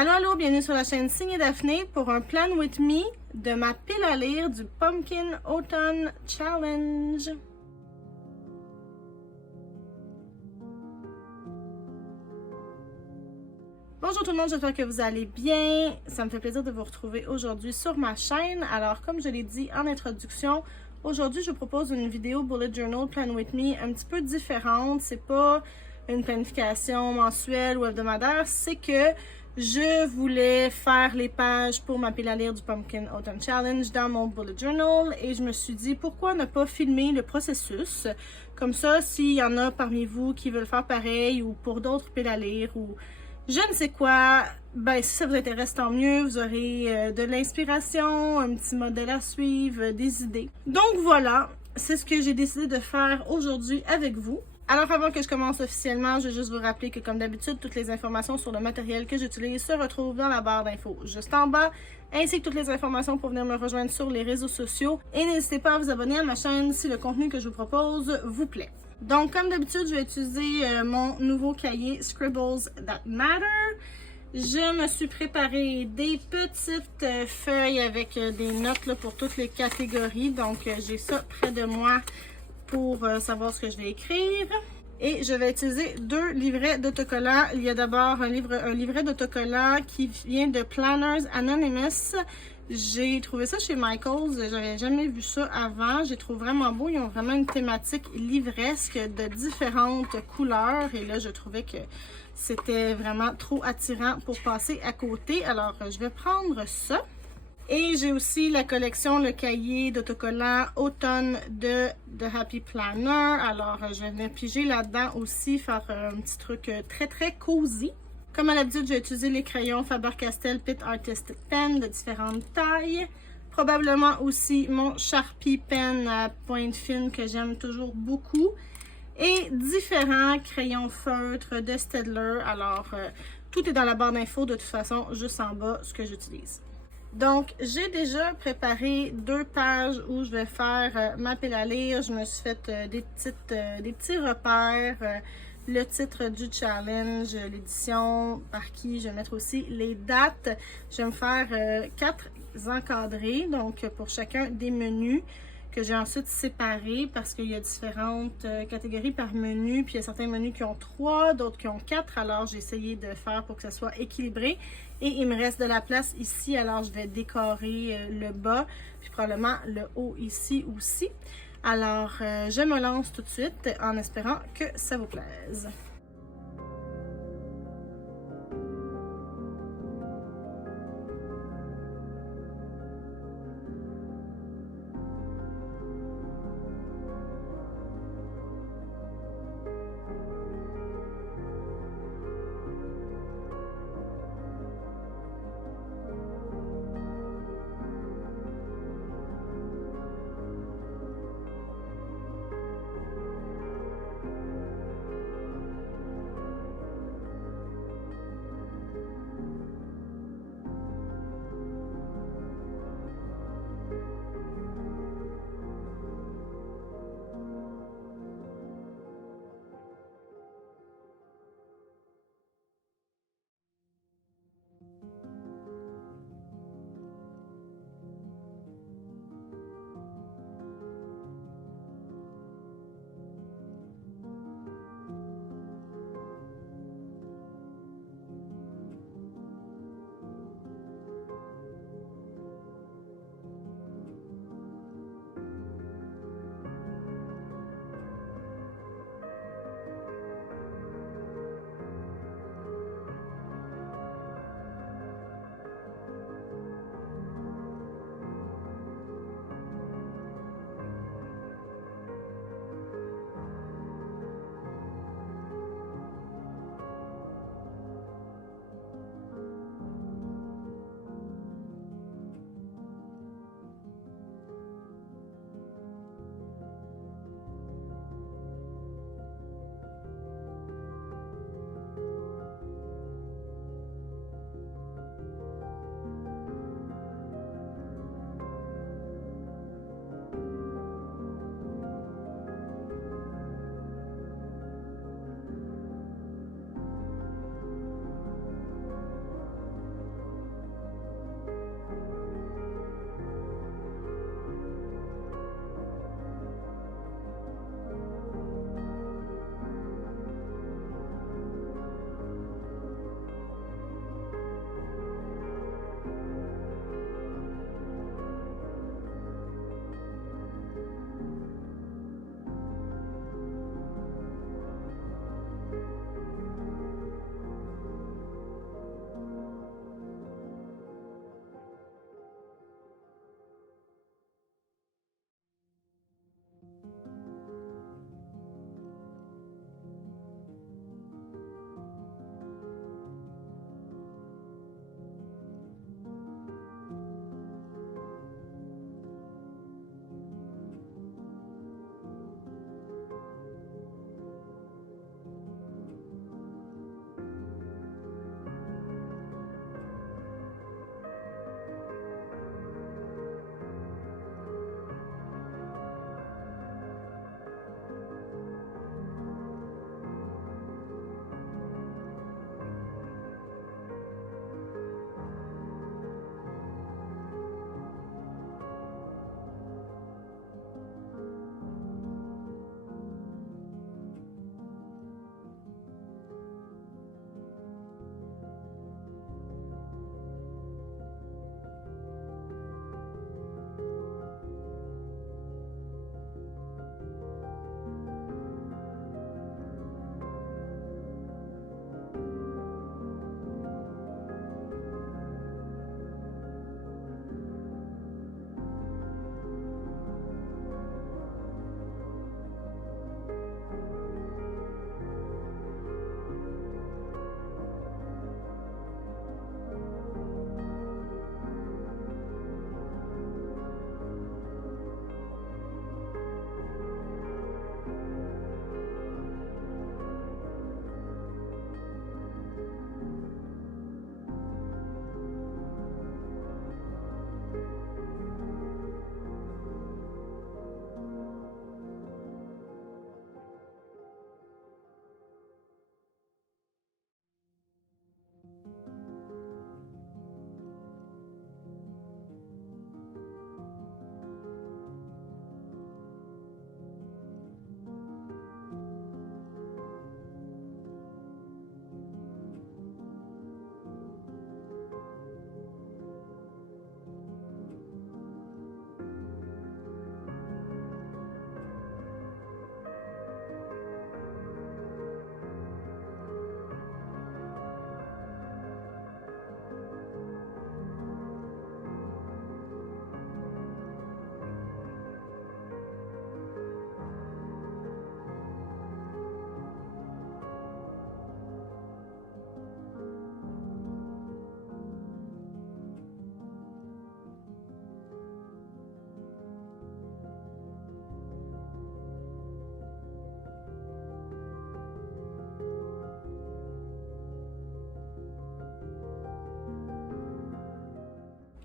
Allô, allô, bienvenue sur la chaîne Signe Daphné pour un Plan With Me de ma pile à lire du Pumpkin Autumn Challenge. Bonjour tout le monde, j'espère que vous allez bien. Ça me fait plaisir de vous retrouver aujourd'hui sur ma chaîne. Alors, comme je l'ai dit en introduction, aujourd'hui je vous propose une vidéo Bullet Journal Plan With Me un petit peu différente. C'est pas une planification mensuelle ou hebdomadaire, c'est que je voulais faire les pages pour ma pile à lire du Pumpkin Autumn Challenge dans mon Bullet Journal et je me suis dit pourquoi ne pas filmer le processus. Comme ça, s'il y en a parmi vous qui veulent faire pareil ou pour d'autres piles à lire ou je ne sais quoi, ben si ça vous intéresse, tant mieux, vous aurez de l'inspiration, un petit modèle à suivre, des idées. Donc voilà, c'est ce que j'ai décidé de faire aujourd'hui avec vous. Alors avant que je commence officiellement, je vais juste vous rappeler que comme d'habitude, toutes les informations sur le matériel que j'utilise se retrouvent dans la barre d'infos juste en bas, ainsi que toutes les informations pour venir me rejoindre sur les réseaux sociaux. Et n'hésitez pas à vous abonner à ma chaîne si le contenu que je vous propose vous plaît. Donc, comme d'habitude, je vais utiliser mon nouveau cahier Scribbles That Matter. Je me suis préparé des petites feuilles avec des notes là, pour toutes les catégories. Donc, j'ai ça près de moi pour savoir ce que je vais écrire. Et je vais utiliser deux livrets d'autocollants. Il y a d'abord un livret d'autocollants qui vient de Planners Anonymous. J'ai trouvé ça chez Michaels, j'avais jamais vu ça avant, j'ai trouvé vraiment beau, ils ont vraiment une thématique livresque de différentes couleurs et là je trouvais que c'était vraiment trop attirant pour passer à côté, alors je vais prendre ça. Et j'ai aussi la collection, le cahier d'autocollants automne de The Happy Planner, alors je vais venir piger là-dedans aussi, faire un petit truc très cosy. Comme à l'habitude, je vais utiliser les crayons Faber-Castell Pitt Artistic Pen de différentes tailles. Probablement aussi mon Sharpie Pen à pointe fine que j'aime toujours beaucoup. Et différents crayons feutres de Staedtler. Alors, tout est dans la barre d'infos de toute façon, juste en bas, ce que j'utilise. Donc, j'ai déjà préparé deux pages où je vais faire ma pile à lire. Je me suis fait des petits repères. Le titre du challenge, l'édition, par qui, je vais mettre aussi les dates. Je vais me faire 4 encadrés, donc pour chacun des menus que j'ai ensuite séparés parce qu'il y a différentes catégories par menu. Puis il y a certains menus qui ont 3, d'autres qui ont 4. Alors j'ai essayé de faire pour que ça soit équilibré. Et il me reste de la place ici, alors je vais décorer le bas, puis probablement le haut ici aussi. Alors, je me lance tout de suite en espérant que ça vous plaise.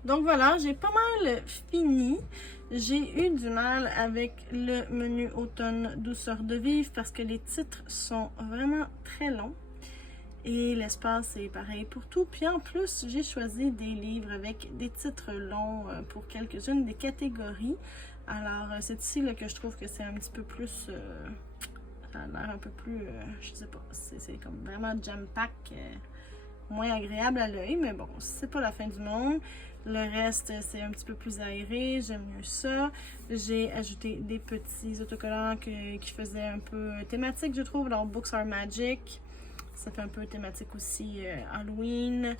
Donc voilà, j'ai pas mal fini. J'ai eu du mal avec le menu automne douceur de vivre parce que les titres sont vraiment très longs. Et l'espace est pareil pour tout. Puis en plus, j'ai choisi des livres avec des titres longs pour quelques-unes des catégories. Alors, c'est ici là, que je trouve que c'est un petit peu plus... ça a l'air un peu plus... je sais pas, c'est comme vraiment jam-pack, moins agréable à l'œil. Mais bon, c'est pas la fin du monde. Le reste, c'est un petit peu plus aéré, j'aime mieux ça. J'ai ajouté des petits autocollants qui faisaient un peu thématique, je trouve. Alors, Books are Magic, ça fait un peu thématique aussi Halloween.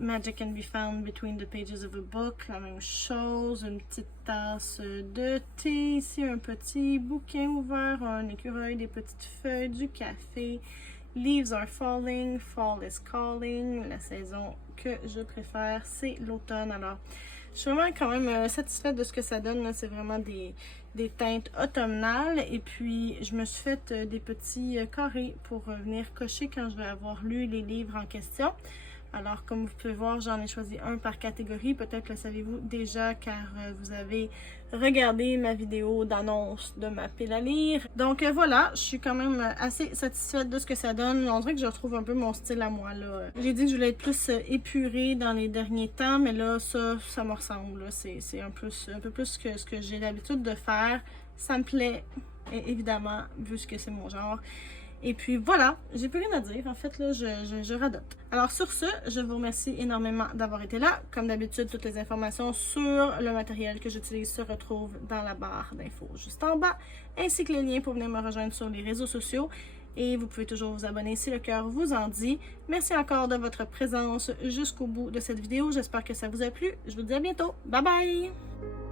Magic can be found between the pages of a book, la même chose. Une petite tasse de thé, ici un petit bouquin ouvert, un écureuil, des petites feuilles, du café. Leaves are falling, fall is calling. La saison que je préfère, c'est l'automne. Alors, je suis vraiment quand même satisfaite de ce que ça donne. C'est vraiment des teintes automnales. Et puis, je me suis fait des petits carrés pour venir cocher quand je vais avoir lu les livres en question. Alors, comme vous pouvez voir, j'en ai choisi un par catégorie. Peut-être le savez-vous déjà car vous avez regardé ma vidéo d'annonce de ma pile à lire. Donc voilà, je suis quand même assez satisfaite de ce que ça donne. On dirait que je retrouve un peu mon style à moi, là. J'ai dit que je voulais être plus épurée dans les derniers temps, mais là, ça me ressemble. C'est un peu plus que ce que j'ai l'habitude de faire. Ça me plaît, évidemment, vu que c'est mon genre. Et puis voilà, j'ai plus rien à dire. En fait, là, je radote. Alors sur ce, je vous remercie énormément d'avoir été là. Comme d'habitude, toutes les informations sur le matériel que j'utilise se retrouvent dans la barre d'infos juste en bas, ainsi que les liens pour venir me rejoindre sur les réseaux sociaux. Et vous pouvez toujours vous abonner si le cœur vous en dit. Merci encore de votre présence jusqu'au bout de cette vidéo. J'espère que ça vous a plu. Je vous dis à bientôt. Bye bye!